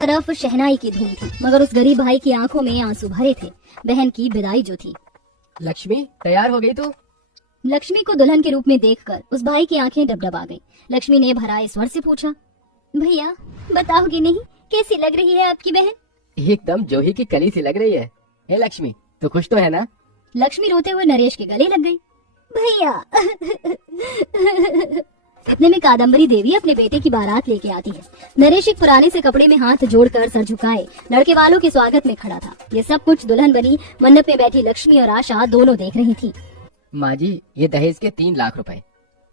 तरफ शहनाई की धूम थी, मगर उस गरीब भाई की आंखों में आंसू भरे थे। बहन की विदाई जो थी। लक्ष्मी, तैयार हो गई तू? लक्ष्मी को दुल्हन के रूप में देखकर उस भाई की आंखें डबडबा गईं। लक्ष्मी ने भराए स्वर से पूछा, भैया बताओगे नहीं कैसी लग रही है आपकी बहन? एकदम जोही की कली सी लग रही है। हे लक्ष्मी, तू खुश तो है ना? लक्ष्मी रोते हुए नरेश के गले लग गई। भैया सपने में कादम्बरी देवी अपने बेटे की बारात लेके आती है। नरेश एक पुराने से कपड़े में हाथ जोड़कर सर झुकाए लड़के वालों के स्वागत में खड़ा था। ये सब कुछ दुल्हन बनी मंडप में बैठी लक्ष्मी और आशा दोनों देख रही थी। माँ जी, ये दहेज के 3 लाख रुपए।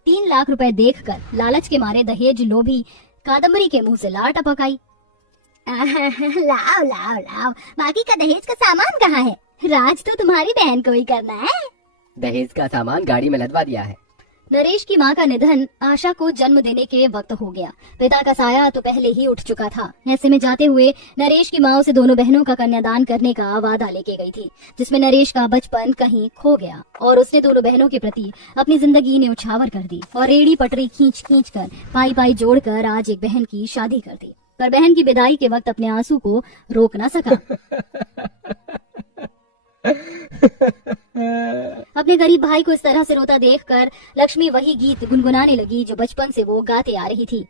3 लाख रुपए देखकर लालच के मारे दहेज लोभी कादम्बरी के मुंह से लार टपक आई। लाओ लाओ लाओ, बाकी का दहेज का सामान कहाँ है? राज तो तुम्हारी बहन को ही करना है। दहेज का सामान गाड़ी में लदवा दिया है। नरेश की मां का निधन आशा को जन्म देने के वक्त हो गया। पिता का साया तो पहले ही उठ चुका था। ऐसे में जाते हुए नरेश की मां उसे दोनों बहनों का कन्यादान करने का वादा लेके गई थी, जिसमें नरेश का बचपन कहीं खो गया और उसने दोनों बहनों के प्रति अपनी जिंदगी ने उछावर कर दी और रेड़ी पटरी खींच खींच कर पाई पाई जोड़कर आज एक बहन की शादी कर दी। पर बहन की विदाई के वक्त अपने आंसू को रोक न सका। अपने गरीब भाई को इस तरह से रोता देखकर लक्ष्मी वही गीत गुनगुनाने लगी जो बचपन से वो गाते आ रही थी।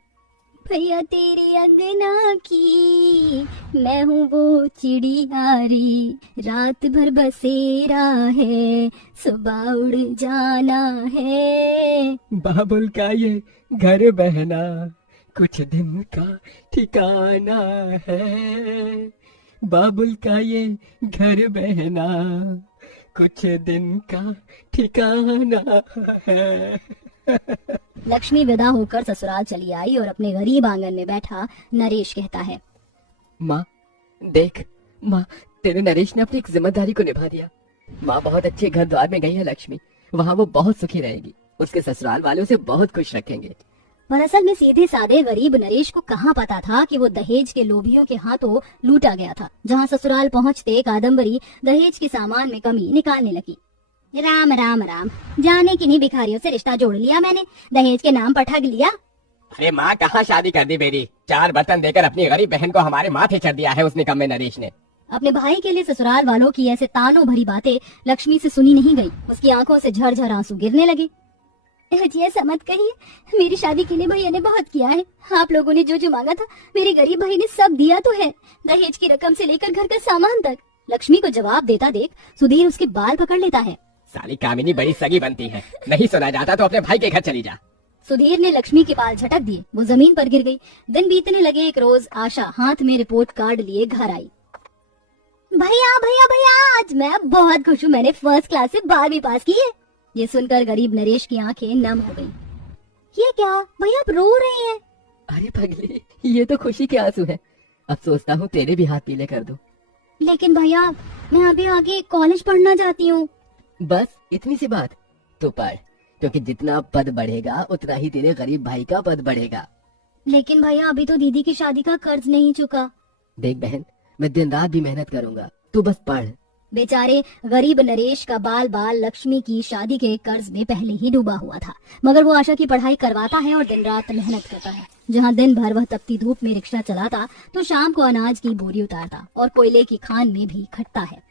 भैया तेरे अंगना की मैं हूँ वो चिड़ियारी, रात भर बसेरा है, सुबह उड़ जाना है। बाबुल का ये घर बहना कुछ दिन का ठिकाना है। बाबुल का ये घर बहना कुछ दिन का ठिकाना है। लक्ष्मी विदा होकर ससुराल चली आई और अपने गरीब आंगन में बैठा नरेश कहता है, माँ देख, माँ तेरे नरेश ने अपनी एक जिम्मेदारी को निभा दिया। माँ बहुत अच्छे घर द्वार में गई है लक्ष्मी, वहाँ वो बहुत सुखी रहेगी। उसके ससुराल वाले उसे बहुत खुश रखेंगे। पर असल में सीधे साधे गरीब नरेश को कहाँ पता था कि वो दहेज के लोभियों के हाथों लूटा गया था। जहाँ ससुराल पहुँचते कादम्बरी दहेज के सामान में कमी निकालने लगी। राम राम राम, जाने किन्हीं भिखारियों से रिश्ता जोड़ लिया मैंने, दहेज के नाम पर ठग लिया। अरे माँ, कहाँ शादी कर दी मेरी? 4 बर्तन देकर अपनी गरीब बहन को हमारे माथे चढ़ दिया है उस निकम्मे नरेश ने। अपने भाई के लिए ससुराल वालों की ऐसे तानों भरी बातें लक्ष्मी से सुनी नहीं गई। उसकी आंखों से झरझर आंसू गिरने लगे। जी ऐसा मत कहिए, मेरी शादी के लिए भैया ने बहुत किया है। आप लोगों ने जो जो मांगा था मेरे गरीब भाई ने सब दिया तो है, दहेज की रकम से लेकर घर का सामान तक। लक्ष्मी को जवाब देता देख सुधीर उसके बाल पकड़ लेता है। साली कामिनी बड़ी सगी बनती है, नहीं सुना जाता तो अपने भाई के घर चली जा। सुधीर ने लक्ष्मी के बाल झटक दिए, वो जमीन पर गिर गई। दिन बीतने लगे। एक रोज आशा हाथ में रिपोर्ट कार्ड लिए घर आई। भैया भैया भैया, आज मैं बहुत खुश हूँ, मैंने फर्स्ट क्लास से 12वीं पास की है। ये सुनकर गरीब नरेश की आंखें नम हो गई। ये क्या भैया, आप रो रहे हैं? अरे पगली, ये तो खुशी के आंसू है। अब सोचता हूँ तेरे भी हाथ पीले कर दूं। लेकिन भैया मैं अभी आगे कॉलेज पढ़ना चाहती हूँ। बस इतनी सी बात? तो पढ़, क्योंकि जितना पद बढ़ेगा उतना ही तेरे गरीब भाई का पद बढ़ेगा। लेकिन भैया अभी तो दीदी की शादी का कर्ज नहीं चुका। देख बहन, मैं दिन रात भी मेहनत करूंगा, तू बस पढ़। बेचारे गरीब नरेश का बाल बाल लक्ष्मी की शादी के कर्ज में पहले ही डूबा हुआ था, मगर वो आशा की पढ़ाई करवाता है और दिन रात मेहनत करता है। जहाँ दिन भर वह तपती धूप में रिक्शा चलाता तो शाम को अनाज की बोरी उतारता और कोयले की खान में भी खटता है।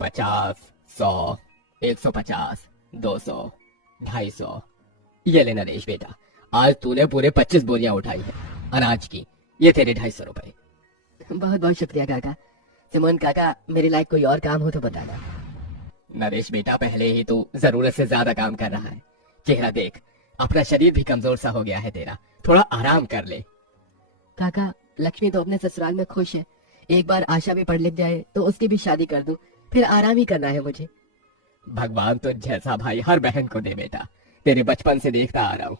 50, 100, 150, 200, 250। ये ले नरेश बेटा, आज तूने पूरे 25 बोरियां उठाई है अनाज की। ये तेरे 250 रुपए। बहुत बहुत शुक्रिया काका। सिमोन काका, मेरे लायक कोई और काम हो तो बताना। नरेश बेटा, पहले ही तू जरूरत से ज्यादा काम कर रहा है। चेहरा देख, अपना शरीर भी कमजोर सा हो गया है तेरा, थोड़ा आराम कर ले। काका, लक्ष्मी तो अपने ससुराल में खुश है। एक बार आशा भी पढ़ लिख जाए तो उसकी भी शादी कर दूं, फिर आराम ही करना है मुझे। भगवान तो जैसा भाई हर बहन को दे बेटा। तेरे बचपन से देखता आ रहा हूँ,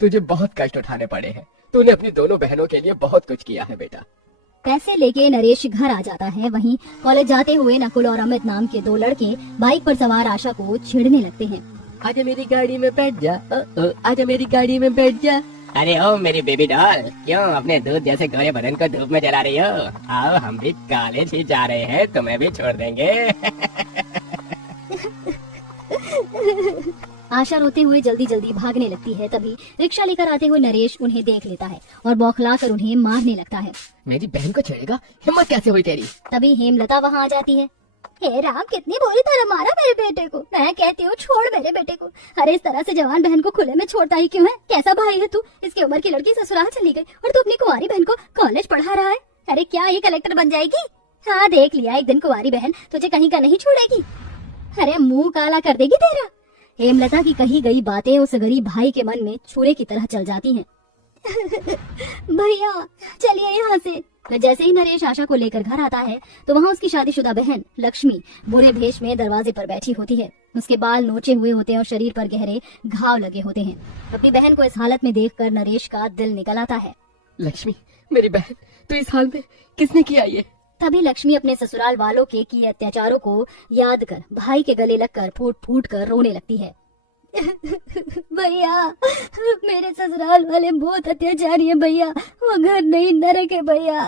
तुझे बहुत कष्ट उठाने पड़े हैं। तूने अपनी दोनों बहनों के लिए बहुत कुछ किया है बेटा। पैसे लेके नरेश घर आ जाता है। वहीं कॉलेज जाते हुए नकुल और अमित नाम के 2 लड़के बाइक पर सवार आशा को छेड़ने लगते हैं। आजा मेरी गाड़ी में बैठ जा, आजा मेरी गाड़ी में बैठ जा। अरे ओ मेरी बेबी डॉल, क्यों अपने दूध जैसे गोरे बदन को धूप में जला रही हो? आओ, हम भी कॉलेज ही जा रहे हैं, तुम्हें भी छोड़ देंगे। आशा रोते हुए जल्दी जल्दी भागने लगती है। तभी रिक्शा लेकर आते हुए नरेश उन्हें देख लेता है और बौखलाकर उन्हें मारने लगता है। मेरी बहन को छेड़ेगा, हिम्मत कैसे हुई तेरी? तभी हेमलता वहाँ आ जाती है। हे राम, कितनी बुरी तरह मारा मेरे बेटे को। मैं कहती हूँ छोड़ मेरे बेटे को। अरे इस तरह से जवान बहन को खुले में छोड़ता ही क्यों है? कैसा भाई है तू? इसकी उम्र की लड़की ससुराल चली गई और तू अपनी कुंवारी बहन को कॉलेज पढ़ा रहा है। अरे क्या ये कलेक्टर बन जाएगी? हाँ देख लिया, एक दिन कुंवारी बहन तुझे कहीं का नहीं छोड़ेगी। अरे मुंह काला कर देगी तेरा। हेमलता की कही गई बातें उस गरीब भाई के मन में छुरे की तरह चल जाती हैं। भैया चलिए यहाँ से। फिर जैसे ही नरेश आशा को लेकर घर आता है तो वहाँ उसकी शादीशुदा बहन लक्ष्मी बुरे भेष में दरवाजे पर बैठी होती है। उसके बाल नोचे हुए होते हैं और शरीर पर गहरे घाव लगे होते हैं। अपनी बहन को इस हालत में देखकर नरेश का दिल निकल आता है। लक्ष्मी, मेरी बहन, तो इस हाल में किसने किया ये? तभी लक्ष्मी अपने ससुराल वालों के किए अत्याचारों को याद कर भाई के गले लगकर फूट फूट कर रोने लगती है। भैया, मेरे ससुराल वाले बहुत अत्याचारी है भैया। वो घर नहीं, नरक है भैया।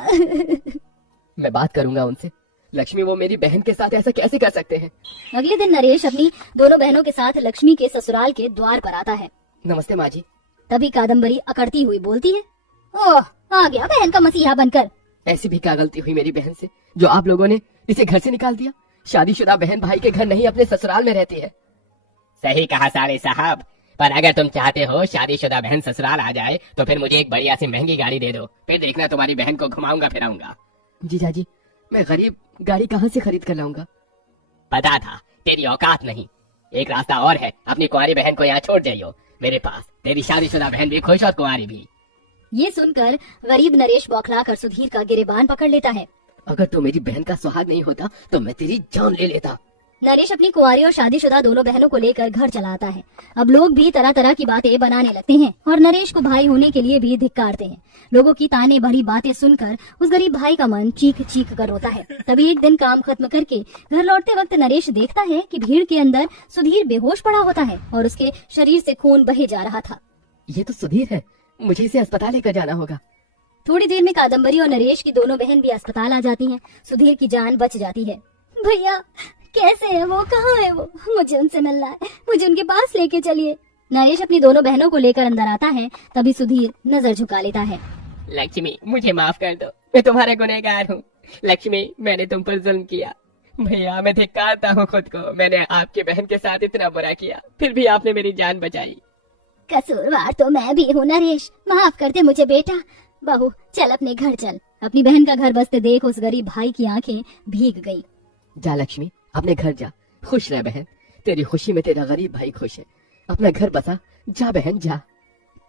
मैं बात करूंगा उनसे। लक्ष्मी, वो मेरी बहन के साथ ऐसा कैसे कर सकते हैं? अगले दिन नरेश अपनी दोनों बहनों के साथ लक्ष्मी के ससुराल के द्वार पर आता है। नमस्ते माँ जी। तभी कादम्बरी अकड़ती हुई बोलती है, ओह, आ गया बहन का मसीहा बनकर। ऐसी भी क्या गलती हुई मेरी बहन से जो आप लोगों ने इसे घर से निकाल दिया? शादीशुदा बहन भाई के घर नहीं, अपने ससुराल में रहती है। सही कहा सारे साहब, पर अगर तुम चाहते हो शादीशुदा बहन ससुराल आ जाए तो फिर मुझे एक बढ़िया सी महंगी गाड़ी दे दो। फिर देखना तुम्हारी बहन को घुमाऊंगा फिराऊंगा। जीजा जी, मैं गरीब गाड़ी कहाँ से खरीद कर लाऊंगा? पता था तेरी औकात नहीं। एक रास्ता और है, अपनी कुंवारी बहन को यहाँ छोड़ जाइयो मेरे पास। तेरी शादीशुदा बहन भी खुश और कुंवारी भी। ये सुनकर गरीब नरेश बौखलाकर सुधीर का गिरेबान पकड़ लेता है। अगर तू मेरी बहन का सुहाग नहीं होता तो मैं तेरी जान ले लेता। नरेश अपनी कुंवारी और शादीशुदा दोनों बहनों को लेकर घर चला आता है। अब लोग भी तरह तरह की बातें बनाने लगते हैं और नरेश को भाई होने के लिए भी धिक्कारते हैं। लोगों की ताने भरी बातें सुनकर उस गरीब भाई का मन चीख चीख कर रोता है। तभी एक दिन काम खत्म करके घर लौटते वक्त नरेश देखता है कि भीड़ के अंदर सुधीर बेहोश पड़ा होता है और उसके शरीर से खून बहे जा रहा था। ये तो सुधीर है, मुझे इसे अस्पताल लेकर जाना होगा। थोड़ी देर में कादम्बरी और नरेश की दोनों बहन भी अस्पताल आ जाती हैं। सुधीर की जान बच जाती है। भैया कैसे है वो? कहाँ है वो? मुझे उनसे मिलना है, मुझे उनके पास लेके चलिए। नरेश अपनी दोनों बहनों को लेकर अंदर आता है। तभी सुधीर नजर झुका लेता है। लक्ष्मी, मुझे माफ कर दो, मैं तुम्हारा गुनहगार हूँ। लक्ष्मी, मैंने तुम पर जुल्म किया। भैया, मैं धिक्कारता हूँ खुद को। मैंने आपकी बहन के साथ इतना बुरा किया, फिर भी आपने मेरी जान बचाई। कसूरवार तो मैं भी हूँ नरेश, माफ कर दे मुझे बेटा। बहू चल अपने घर चल। अपनी बहन का घर बसते देख उस गरीब भाई की आंखें भीग गई। जा लक्ष्मी, अपने घर जा, खुश रह बहन। तेरी खुशी में तेरा गरीब भाई खुश है। अपना घर बसा, जा बहन जा।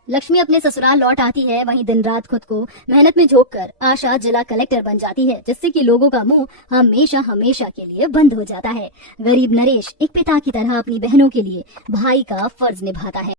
लक्ष्मी अपने ससुराल लौट आती है। वहीं दिन रात खुद को मेहनत में झोंक कर आशा जिला कलेक्टर बन जाती है, जिससे कि लोगों का मुंह हमेशा हमेशा के लिए बंद हो जाता है। गरीब नरेश एक पिता की तरह अपनी बहनों के लिए भाई का फर्ज निभाता है।